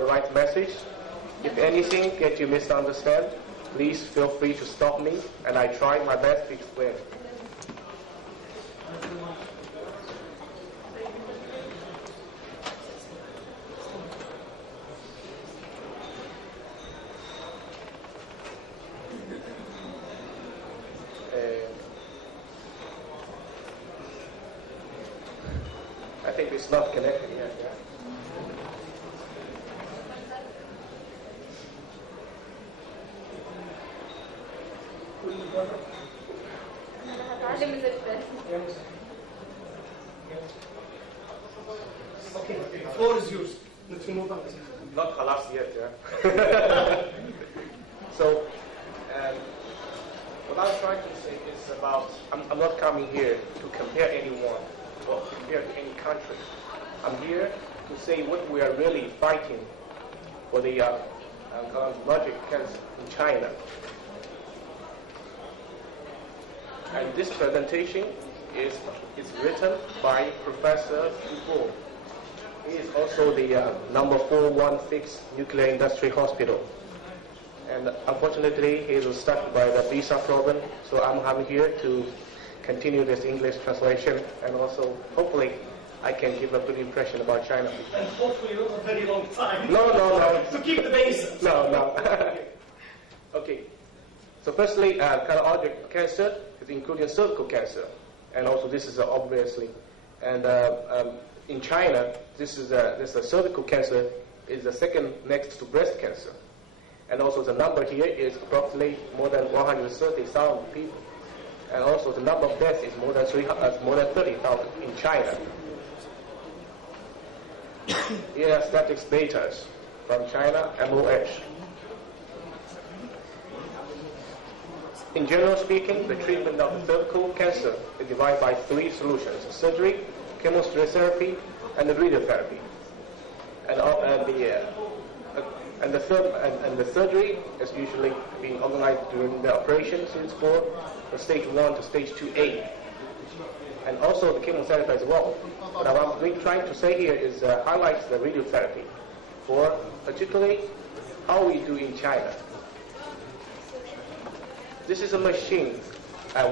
the right message. If anything gets you misunderstand, please feel free to stop me, and I try my best to explain. I think it's not connected yet. Yeah? Okay, the floor is yours. Let's move on. Not halas yet, yeah. So, what I'm trying to say is about, I'm not coming here to compare anyone or compare to any country. I'm here to say what we are really fighting for the gynecological cancer in China. And this presentation is written by Professor Fu Bo. He is also the number 416 Nuclear Industry Hospital. And unfortunately, he was stuck by the visa problem, so I'm here to continue this English translation, and also, hopefully, I can give a good impression about China. And hopefully not a very long time. No. To keep the basics. No. Okay. So firstly, gynecological cancer is including cervical cancer, and also this is obviously, and in China, this cervical cancer is the second next to breast cancer, and also the number here is approximately more than 130,000 people, and also the number of deaths is more than 30,000 in China. Here are statistics data from China, MOH. In general speaking, the treatment of cervical cancer is divided by three solutions: surgery, chemotherapy, and the radiotherapy. And the surgery is usually being organized during the operation since for stage 1 to stage 2A, and also the chemotherapy as well. What I'm trying to say here is highlights the radiotherapy, for particularly how we do in China. This is a machine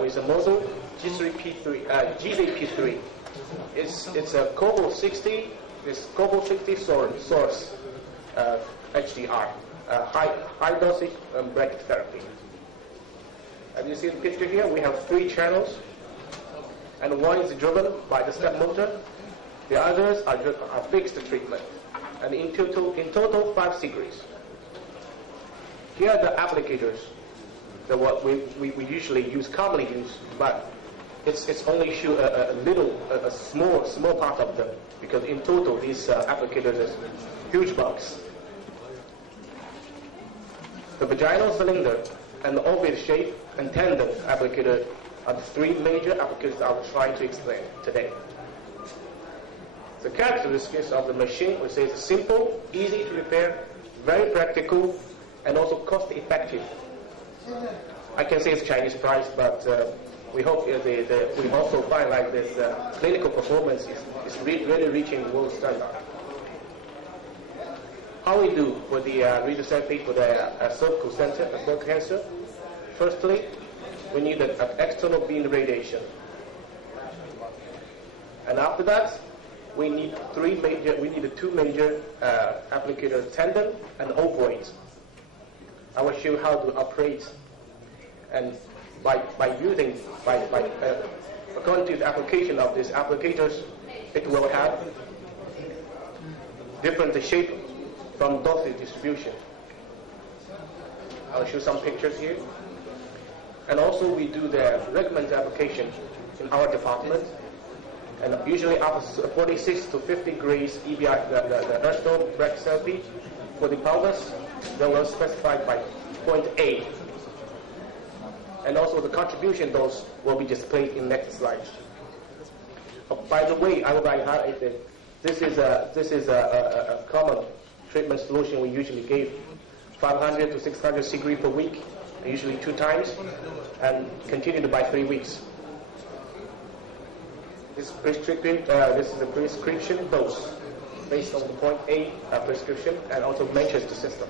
with a model GZP3. It's a cobalt 60. This cobalt 60 source HDR, high dosage brachytherapy. As you see in the picture here, we have 3 channels, and one is driven by the step motor. The others are fixed treatment, and in total 5 degrees. Here are the applicators. What we usually commonly use, but it's only show a small part of them, because in total these applicators is huge box. The vaginal cylinder and the ovoid shape and tendon applicator are the 3 major applicators I will try to explain today. The characteristics of the machine, we say, is simple, easy to repair, very practical, and also cost effective. I can say it's Chinese price, but we hope we also find like this clinical performance is really reaching world standard. How we do for the radiotherapy for the cervical cancer? Firstly, we need an external beam radiation, and after that, we need 2 major applicators: tendon and ovoid. I will show you how to operate, and according to the application of these applicators, it will have different shape from dosage distribution. I'll show some pictures here. And also we do the recommended application in our department, and usually after 46 to 50 degrees EBI, the external brachytherapy for the pelvis, they were specified by 0.8. And also the contribution dose will be displayed in next slide. By the way, I would like to highlight that this is a common treatment solution we usually give: 500 to 600 degree per week, usually 2 times, and continued by 3 weeks. This is a prescription dose. based on the point A prescription and also Manchester system.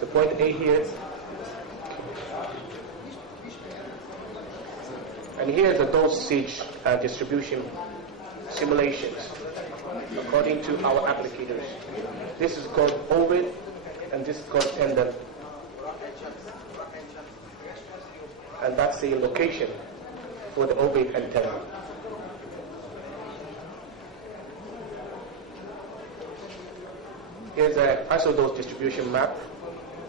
The point A here, and here is the dosage distribution simulations according to our applicators. This is called orbit and this is called tendon. And that's the location for the orbit and tendon. Here's an isodose distribution map,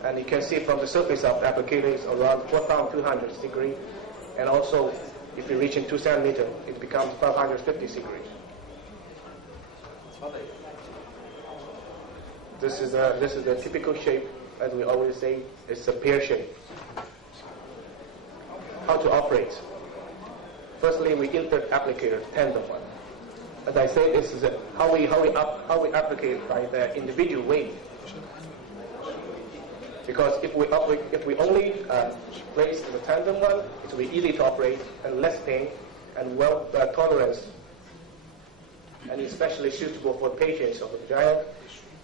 and you can see from the surface of the applicator is around 4,200 degrees, and also if you reach in 2 centimeters, it becomes 550 degrees. This is the typical shape, as we always say, it's a pear shape. How to operate? Firstly, we insert applicator, tendon one. As I said, this is how we applicate by the individual weight. Because if we only place the tendon one, it will be easy to operate and less pain and well tolerance, and especially suitable for patients of the vagina,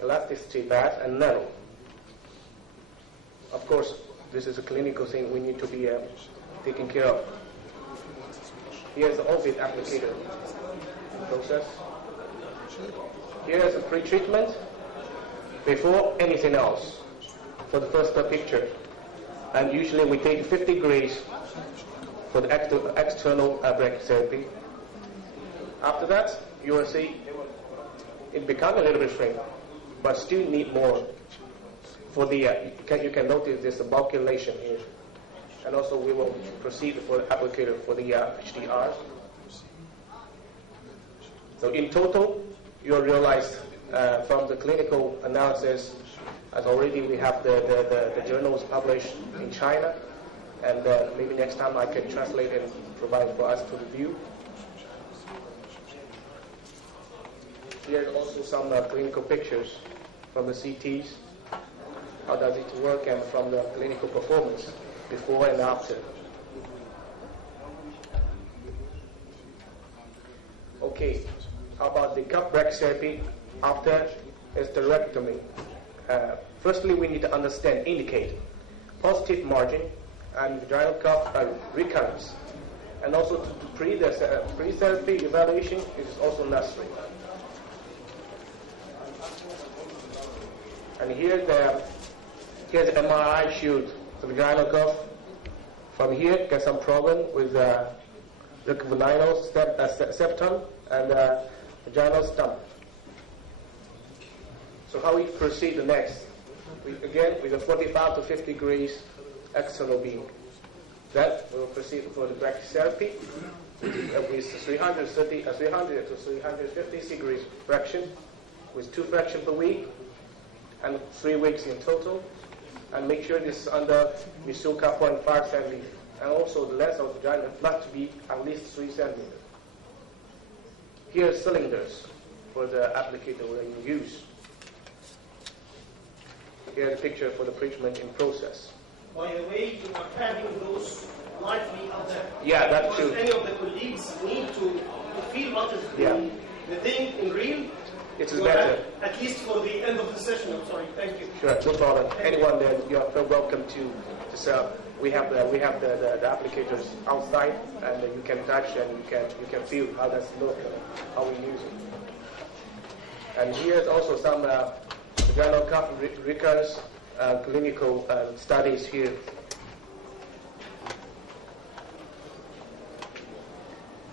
elasticity bad and narrow. Of course, this is a clinical thing we need to be taken care of. Here's the orbit applicator process. Here's a pre-treatment before anything else for the first picture. And usually we take 50 degrees for the external brachytherapy. After that, you will see it becomes a little bit shrink, but still need more. For the you can notice this bulkulation here. And also we will proceed for the applicator for the HDR. So in total, you'll realize from the clinical analysis, as already we have the journals published in China, and maybe next time I can translate and provide for us to review. Here are also some clinical pictures from the CTs. How does it work, and from the clinical performance before and after. Okay, how about the cup brachytherapy after hysterectomy? Firstly, we need to understand, indicate positive margin and vaginal cup recurrence, and also to pre-therapy evaluation is also necessary. And here's the MRI shoot the vaginal cuff. From here, get some problem with the vaginal septum and vaginal stump. So how we proceed the next? Again, with a 45 to 50 degrees external beam. Then we will proceed for the brachytherapy with 300 to 350 degrees fraction, with 2 fractions per week, and 3 weeks in total. And make sure this is under Misuka 0.5 centimeters. And also the length of the vagina must be at least 3 centimeters. Here are cylinders for the applicator we use. Here's a picture for the treatment in process. By the way, you are having those lightly out there. Yeah, that's true. Any of the colleagues need to feel what is the thing in real. It is better. At least for the end of the session. I'm sorry. Thank you. Sure, no problem. Anyone there, you are welcome to serve. We have the applicators outside, and you can touch and you can feel how that's look and how we use it. And here's also some vaginal cuff recurrence clinical studies here.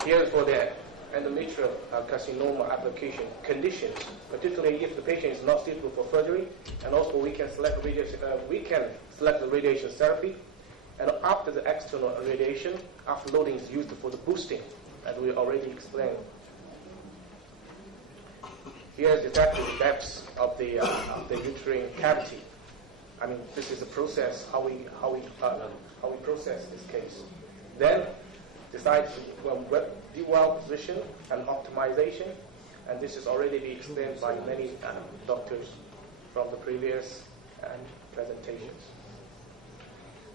Here for the endometrial carcinoma application conditions, particularly if the patient is not suitable for surgery, and also we can select the radiation therapy, and after the external radiation, after loading is used for the boosting, as we already explained. Here is detected depths of the uterine cavity. I mean, this is a process how we process this case. Then decide D-well position and optimization, and this is already been explained by many doctors from the previous presentations.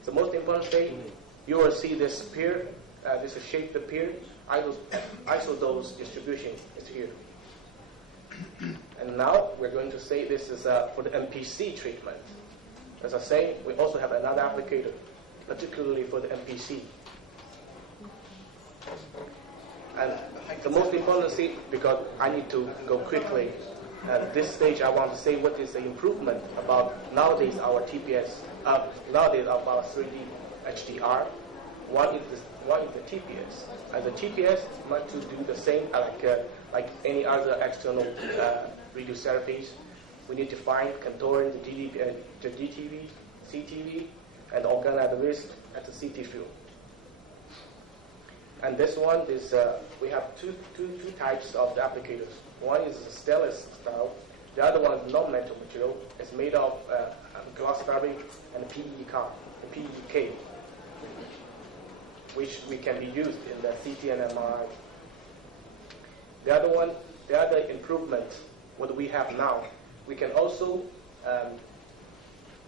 The most important thing, you will see this peer, this is shaped peer, isodose distribution is here. And now we're going to say this is for the MPC treatment. As I say, we also have another applicator, particularly for the MPC. And the most important thing, because I need to go quickly, at this stage I want to say what is the improvement about nowadays our TPS, nowadays of our 3D HDR. One is the TPS. And the TPS want to do the same like any other external radiotherapies. We need to find, contouring the DTV, CTV, and organ at risk at the CT field. And this one is, we have two types of the applicators. One is the stainless style. The other one is non-metal material. It's made of glass fabric and PEK, which can be used in the CT and MRI. The other improvement, what we have now, we can also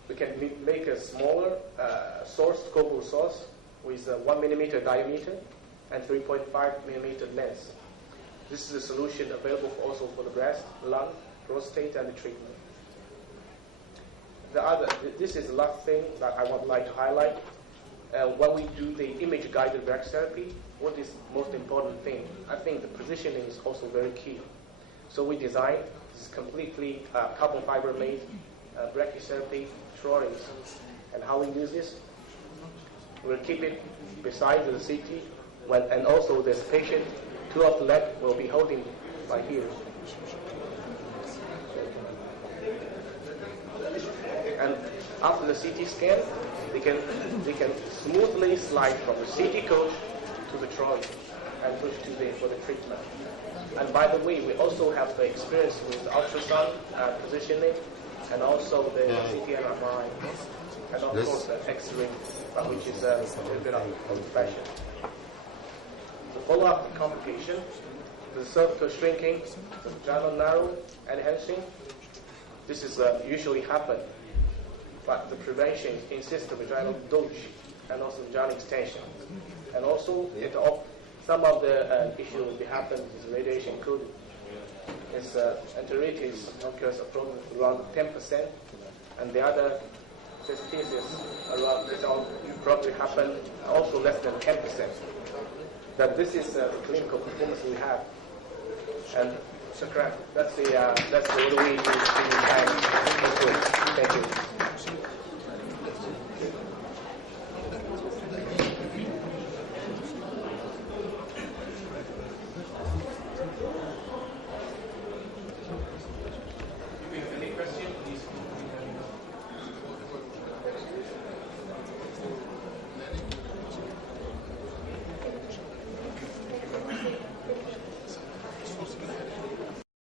make a smaller scopal source with a 1 millimeter diameter and 3.5 millimeter length. This is a solution available also for the breast, lung, prostate, and the treatment. This is the last thing that I would like to highlight. When we do the image-guided brachytherapy, what is the most important thing? I think the positioning is also very key. So we designed this completely carbon fiber-made brachytherapy trolleys. And how we use this? We'll keep it beside the CT, and also this patient, two of the leg will be holding right here. And after the CT scan, they can smoothly slide from the CT coach to the trolley and push for the treatment. And by the way, we also have the experience with the ultrasound positioning, and also the CT and MRI, and of course the X-ray, which is a bit of old-fashioned. To follow up the complication, the cervical shrinking, the vaginal narrow, enhancing, this is usually happen, but the prevention insists the vaginal bulge and also vaginal extension. And also, some of the issues that happen is radiation coding. Its enteritis occurs approximately around 10%, and the other cystitis around probably happen also less than 10%. That this is the clinical performance we have, and that's the way we do